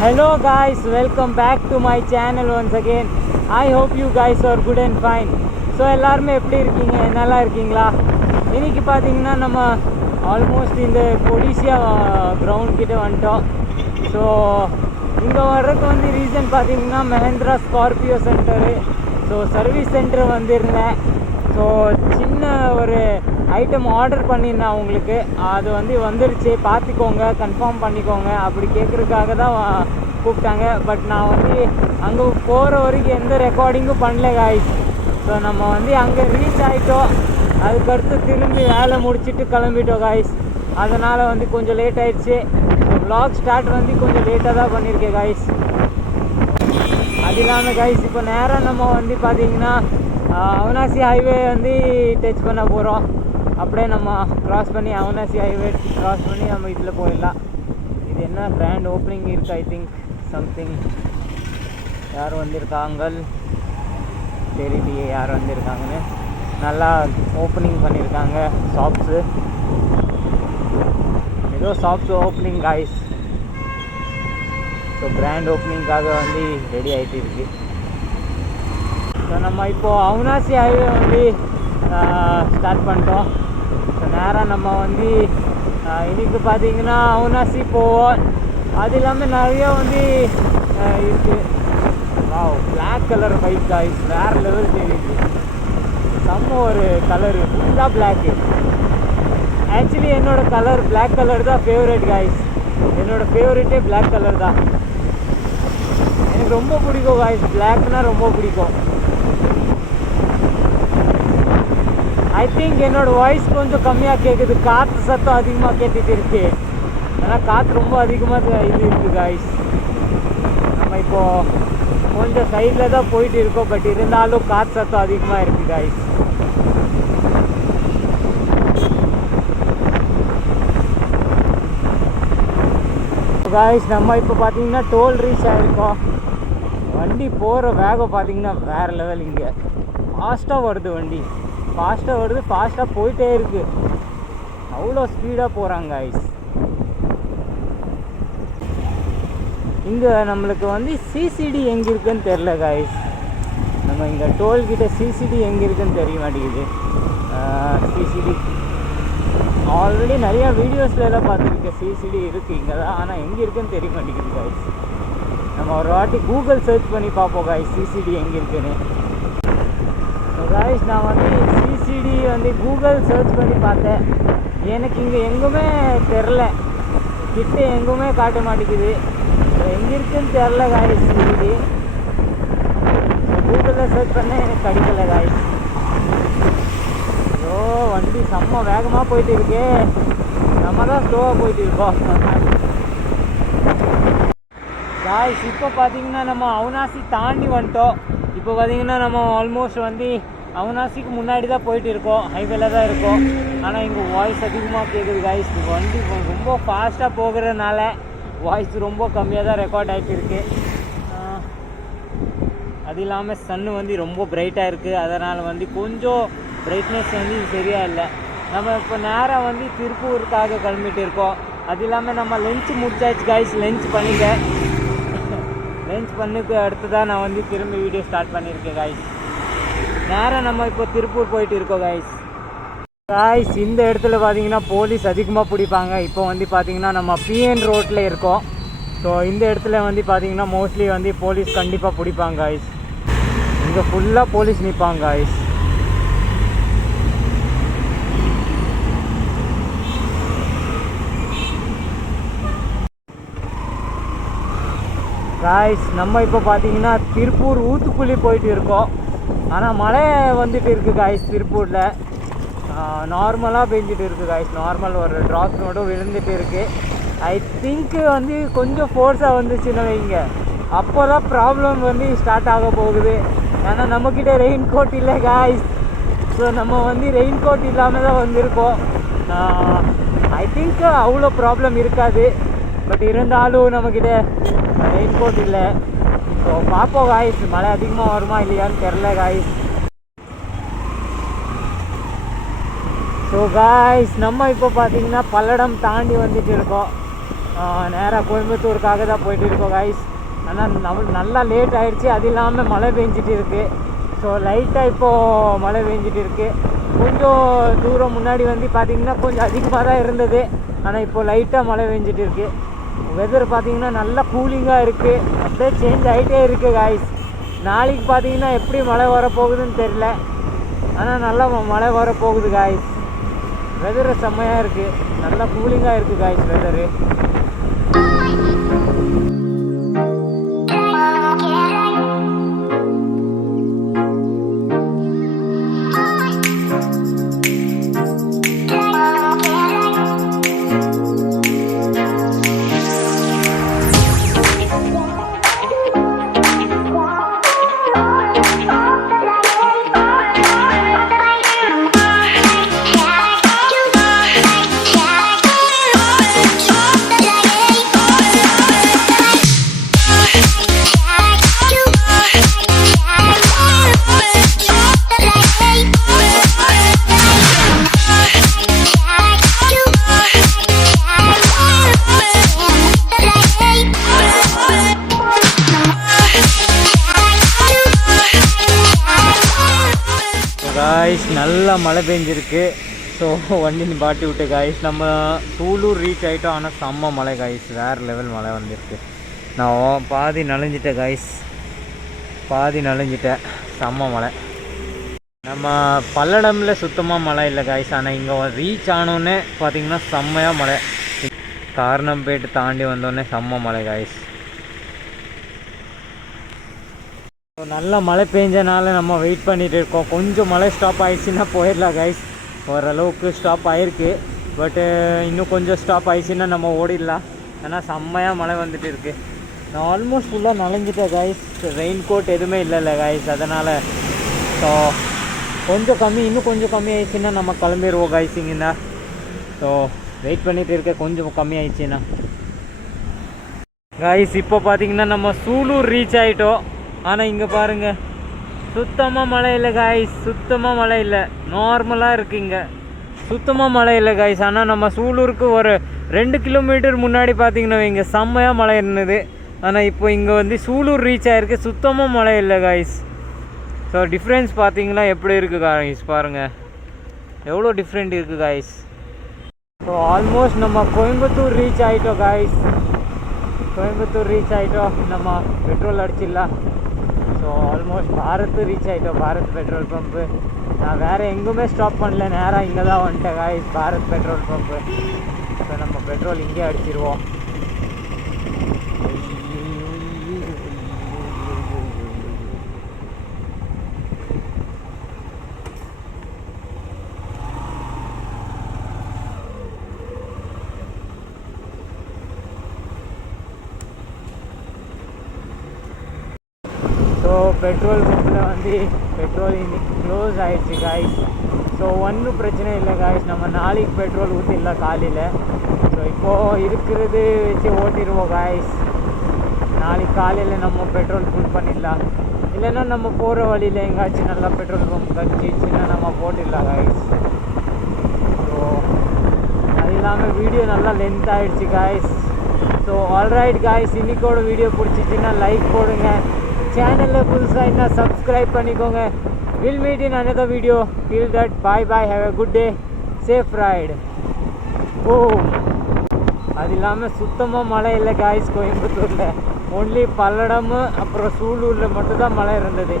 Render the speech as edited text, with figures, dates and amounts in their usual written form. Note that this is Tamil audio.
Hello guys, welcome back to my channel once again. I hope you guys are good and fine. So எல்லாருமே எப்படி இருக்கீங்க, நல்லா இருக்கீங்களா? இன்றைக்கி பார்த்தீங்கன்னா நம்ம ஆல்மோஸ்ட் இந்த கொடிசியா கிரவுண்ட் கிட்டே வந்துட்டோம். ஸோ இங்கே வர்றதுக்கு வந்து ரீசன் பார்த்தீங்கன்னா Mahindra Scorpio centre. So service centre வந்திருந்தேன். ஸோ சின்ன ஒரு ஐட்டம் ஆர்டர் பண்ணியிருந்தேன் அவங்களுக்கு. அது வந்துருச்சு, பார்த்துக்கோங்க, கன்ஃபார்ம் பண்ணிக்கோங்க அப்படி கேட்குறதுக்காக தான் கூப்பிட்டாங்க. பட் நான் அங்கே போகிற வரைக்கும் எந்த ரெக்கார்டிங்கும் பண்ணல காய்ஸ். ஸோ நம்ம அங்கே ரீச் ஆகிட்டோம். அதுக்கடுத்து திரும்பி வேலை முடிச்சுட்டு கிளம்பிட்டோம் காய்ஸ். அதனால் கொஞ்சம் லேட் ஆகிடுச்சு. ஸோ வ்ளாக் ஸ்டார்ட் கொஞ்சம் லேட்டாக தான் பண்ணியிருக்கேன் காய்ஸ். அது இல்லாமல் காய்ஸ் இப்போ நேராக நம்ம பார்த்திங்கன்னா அவனாசி ஹைவே டச் பண்ண போகிறோம். அப்படியே நம்ம க்ராஸ் பண்ணி அவனாசி ஹைவே க்ராஸ் பண்ணி நம்ம இதில் போயிடலாம். இது என்ன கிராண்ட் ஓப்பனிங் இருக்குது, ஐ திங்க் சம்திங். யார் வந்திருக்காங்க தெரியலையே, யார் வந்திருக்காங்கன்னு. நல்லா ஓப்பனிங் பண்ணியிருக்காங்க ஷாப்ஸு. ஏதோ shops opening guys. So grand ஓப்பனிங்காக ரெடி ஆகிட்டு இருக்குது. ஸோ நம்ம இப்போது அவனாசி ஹைவே ஸ்டார்ட் பண்ணிட்டோம். ஸோ நேராக நம்ம இன்றைக்கி பார்த்திங்கன்னா அவனாசி போவோம். அது இல்லாமல் நிறையா இருக்குது. பிளாக் கலர் பைக் காய்ஸ், வேறு லெவல் தெரியுது. செம்ம ஒரு கலரு, ஃபுல்லாக பிளாக்கு. ஆக்சுவலி என்னோடய கலர் பிளாக் கலர் தான் ஃபேவரட் காய்ஸ். என்னோடய ஃபேவரட்டே பிளாக் கலர் தான். எனக்கு ரொம்ப பிடிக்கும் காய்ஸ், பிளாக்னால் ரொம்ப பிடிக்கும். ஐ திங்க் என்னோடய வாய்ஸ் கொஞ்சம் கம்மியாக கேட்குது, காற்று சத்தம் அதிகமாக கேட்டுகிட்டு இருக்கு. ஆனால் காற்று ரொம்ப அதிகமாக இது இருக்குது காய்ஸ். நம்ம இப்போது கொஞ்சம் சைடில் தான் போயிட்டு இருக்கோம். பட் இருந்தாலும் காற்று சத்தம் அதிகமாக இருக்குது காய்ஸ். காய்ஸ் நம்ம இப்போ பார்த்தீங்கன்னா டோல் ரீச் ஆகிருக்கோம். வண்டி போகிற வேகம் பார்த்தீங்கன்னா வேறு லெவல். இங்கே ஃபாஸ்ட்டாக வருது, வண்டி ஃபாஸ்ட்டாக வருது, ஃபாஸ்ட்டாக போயிட்டே இருக்குது. அவ்வளோ ஸ்பீடாக போகிறாங்க காய்ஸ். இங்கே நம்மளுக்கு சிசிடி எங்கே இருக்குதுன்னு தெரில காய்ஸ். நம்ம இங்கே டோல்கிட்ட சிசிடி எங்கே இருக்குதுன்னு தெரிய மாட்டேங்குது. சிசிடி ஆல்ரெடி நிறையா வீடியோஸில் எல்லாம் பார்த்துருக்கேன், சிசிடி இருக்குது இங்கே தான். ஆனால் எங்கே இருக்குதுன்னு தெரிய மாட்டேங்குது காய்ஸ். நம்ம ஒரு வாட்டி கூகுள் சர்ச் பண்ணி பார்ப்போம் காய்ஸ், சிசிடி எங்கே இருக்குதுன்னு. காய்ஸ் நான் சிசிடி கூகுள் சர்ச் பண்ணி பார்த்தேன். எனக்கு இங்கே எங்குமே தெரில, கிட்ட எங்குமே காட்ட மாட்டேங்குது. எங்கே இருக்குதுன்னு தெரில காய்ஸ். சிசிடி கூகுளில் சர்ச் பண்ணேன், எனக்கு கிடைக்கல காய்ஸ். ஐயோ, வண்டி செம்ம வேகமாக போயிட்டு இருக்கே, நம்ம தான் ஸ்லோவாக போயிட்டு இருக்கோம் காய்ஸ். இப்போ பார்த்தீங்கன்னா நம்ம அவனாசி தாண்டி வந்துட்டோம். இப்போ பார்த்தீங்கன்னா நம்ம ஆல்மோஸ்ட் அவனாசிக்கு முன்னாடி தான் போயிட்டு இருக்கோம், ஹைவேல தான் இருக்கோம். ஆனால் இங்கே வாய்ஸ் அதிகமாக கேட்குது காய்ஸ். வண்டி ரொம்ப ஃபாஸ்ட்டாக போகிறதுனால வாய்ஸ் ரொம்ப கம்மியாக தான் ரெக்கார்ட் ஆகிட்டு இருக்குது. அது இல்லாமல் சன்னு ரொம்ப பிரைட்டாக இருக்குது. அதனால் கொஞ்சம் பிரைட்னஸ் சரியாக இல்லை. நம்ம இப்போ நேராக திருப்பூருக்காக கிளம்பிட்டு இருக்கோம். அது இல்லாமல் நம்ம லஞ்ச் முடிச்சாச்சு காய்ஸ். லஞ்ச் பண்ணிட்டேன். லஞ்ச் பண்ணுக்கு அடுத்து தான் நான் திரும்பி வீடியோ ஸ்டார்ட் பண்ணியிருக்கேன் காய்ஸ். நேராக நம்ம இப்போ திருப்பூர் போயிட்டு இருக்கோம் காய்ஸ். காய்ஸ் இந்த இடத்துல பார்த்தீங்கன்னா போலீஸ் அதிகமாக பிடிப்பாங்க. இப்போ பார்த்தீங்கன்னா நம்ம பிஎன் ரோட்டில் இருக்கோம். ஸோ இந்த இடத்துல பார்த்தீங்கன்னா மோஸ்ட்லி போலீஸ் கண்டிப்பாக பிடிப்பாங்க காய்ஸ். இங்கே ஃபுல்லாக போலீஸ் நிற்பாங்க காய்ஸ். காய்ஸ் நம்ம இப்போ பார்த்தீங்கன்னா திருப்பூர் ஊத்துக்குழி போயிட்டு இருக்கோம். ஆனால் மழை வந்துட்டு இருக்குது காய்ஸ். திருப்பூரில் நார்மலாக பெஞ்சிட்டு இருக்குது காய்ஸ். நார்மல் ஒரு ட்ராப்ஸ் மட்டும் விழுந்துட்டு இருக்குது. ஐ திங்க் கொஞ்சம் ஃபோர்ஸாக வந்துச்சுன்னு வைங்க, அப்போ தான் ப்ராப்ளம் ஸ்டார்ட் ஆக போகுது. ஏன்னா நம்மக்கிட்ட ரெயின் கோட் இல்லை காய்ஸ். ஸோ நம்ம ரெயின் கோட் இல்லாமல் தான் வந்திருக்கோம். ஐ திங்க் அவ்வளோ ப்ராப்ளம் இருக்காது. பட் இருந்தாலும் நம்மக்கிட்ட ரெயின் கோட் இல்லை. ஸோ பார்ப்போம் காய்ஸ், மழை அதிகமாக வருமா இல்லையான்னு தெரில காய்ஸ். ஸோ காய்ஸ் நம்ம இப்போ பார்த்தீங்கன்னா பல்லடம் தாண்டி வந்துட்டு இருக்கோம். நேராக கோயம்புத்தூருக்காக தான் போயிட்டு இருக்கோம் கைஸ். ஆனால் நல்லா லேட் ஆகிடுச்சு, அது இல்லாமல் மழை பெஞ்சிட்டு இருக்குது. ஸோ லைட்டாக இப்போது மழை பெஞ்சிட்டு இருக்குது. கொஞ்சம் தூரம் முன்னாடி வந்து பார்த்திங்கன்னா கொஞ்சம் அதிகமாக தான் இருந்தது, ஆனால் இப்போது லைட்டாக மழை பெஞ்சிட்டு இருக்குது. வெதர் பார்த்திங்கன்னா நல்லா கூலிங்காக இருக்குது, அப்படியே சேஞ்ச் ஆகிட்டே இருக்குது கைஸ். நாளைக்கு பார்த்திங்கன்னா எப்படி மழை வரப்போகுதுன்னு தெரில, ஆனால் நல்லா மழை வரப்போகுது கைஸ். வெதரு செம்மையாக இருக்குது, நல்லா கூலிங்காக இருக்குது கைஸ் வெதரு. காய்ஸ் நல்லா மழை பெஞ்சிருக்கு. ஸோ வண்டி நிப்பாட்டி விட்டு காய்ஸ் நம்ம சூலூர் ரீச் ஆகிட்டோம். ஆனால் செம்ம மழை காய்ஸ், வேறு லெவல் மழை வந்துருக்கு. நான் பாதி நனைஞ்சிட்டேன் காய்ஸ், பாதி நனைஞ்சிட்டேன். செம்ம மழை. நம்ம பல்லடமில் சுத்தமாக மழை இல்லை காய்ஸ், ஆனால் இங்கே ரீச் ஆனோடனே பார்த்திங்கன்னா செம்மையாக மழை. காரணம்பேட்டு தாண்டி வந்தோடனே செம்ம மழை காய்ஸ். நல்ல மழை பெஞ்சனால நம்ம வெயிட் பண்ணிகிட்டு இருக்கோம். கொஞ்சம் மழை ஸ்டாப் ஆகிடுச்சின்னா போயிடலாம் கைஸ். ஓரளவுக்கு ஸ்டாப் ஆகிருக்கு, பட்டு இன்னும் கொஞ்சம் ஸ்டாப் ஆகிடுச்சின்னா நம்ம ஓடிடலாம். ஏன்னா செம்மையாக மழை வந்துட்டு இருக்குது. நான் ஆல்மோஸ்ட் ஃபுல்லாக நனைஞ்சிட்டேன் கைஸ், ரெயின் கோட் எதுவுமே இல்லைல்ல கைஸ், அதனால். ஸோ கொஞ்சம் கம்மி, இன்னும் கொஞ்சம் கம்மி ஆயிடுச்சுன்னா நம்ம கிளம்பிடுவோம் கைஸ் இங்கேருந்தா. ஸோ வெயிட் பண்ணிகிட்டு இருக்க, கொஞ்சம் கம்மி ஆயிடுச்சுன்னா கைஸ். இப்போ பார்த்திங்கன்னா நம்ம சூலூர் ரீச் ஆகிட்டோம். ஆனால் இங்கே பாருங்கள் சுத்தமாக மழை இல்லை காய்ஸ், சுத்தமாக மழை இல்லை, நார்மலாக இருக்குது இங்கே, சுத்தமாக மழை இல்லை காய்ஸ். ஆனால் நம்ம சூலூருக்கு ஒரு 2 கிலோமீட்டர் முன்னாடி பார்த்திங்கன்னா இங்கே செம்மையாக மழை இருந்தது. ஆனால் இப்போ இங்கே வந்து சூலூர் ரீச் ஆகிருக்கு, சுத்தமாக மழை இல்லை காய்ஸ். ஸோ டிஃப்ரென்ஸ் பார்த்திங்கன்னா எப்படி இருக்குது காய்ஸ், பாருங்கள் எவ்வளோ டிஃப்ரெண்ட் இருக்குது காய்ஸ். ஸோ ஆல்மோஸ்ட் நம்ம கோயம்புத்தூர் ரீச் ஆகிட்டோம் காய்ஸ், கோயம்புத்தூர் ரீச் ஆகிட்டோம். நம்ம பெட்ரோல் அடிச்சிடலாம். ஸோ ஆல்மோஸ்ட் பாரத் ரீச் ஆகிட்டோம், பாரத் பெட்ரோல் பம்ப்பு. நான் வேறு எங்குமே ஸ்டாப் பண்ணல, நேராக இங்கே தான் வந்துட்டேன் guys, Bharat petrol pump. So நம்ம பெட்ரோல் இங்கே அடிச்சிருவோம். ஸோ பெட்ரோல் பம்பில் வந்து பெட்ரோல் இன்னைக்கு க்ளோஸ் ஆகிடுச்சு காய்ஸ். ஸோ ஒன்றும் பிரச்சனை இல்லை காய்ஸ், நம்ம நாளைக்கு பெட்ரோல் ஊற்றிடலாம் காலையில். ஸோ இப்போது இருக்கிறது வச்சு ஓட்டிடுவோம் காய்ஸ். நாளைக்கு காலையில் நம்ம பெட்ரோல் ஃபுல் பண்ணிடலாம். இல்லைன்னா நம்ம போகிற வழியில் எங்கேயாச்சும் நல்லா பெட்ரோல் பம்ப் கிடச்சிச்சின்னா நம்ம போட்டிடலாம் காய்ஸ். ஸோ அது இல்லாமல் வீடியோ நல்லா லென்த் ஆகிடுச்சு காய்ஸ். ஸோ ஆல்ரைட் காய்ஸ், இன்றைக்கோட வீடியோ பிடிச்சிச்சின்னா லைக் போடுங்க, சேனலில் புதுசாக என்ன சப்ஸ்கிரைப் பண்ணிக்கோங்க. Will meet in another video. Till that bye bye, have a good day, safe ride. ஓ அது இல்லாமல் சுத்தமாக மழை இல்லை காய்ஸ் கோயம்புத்தூரில், ஒன்லி பல்லடம் அப்புறம் சூலூரில் மட்டும்தான் மழை இருந்தது.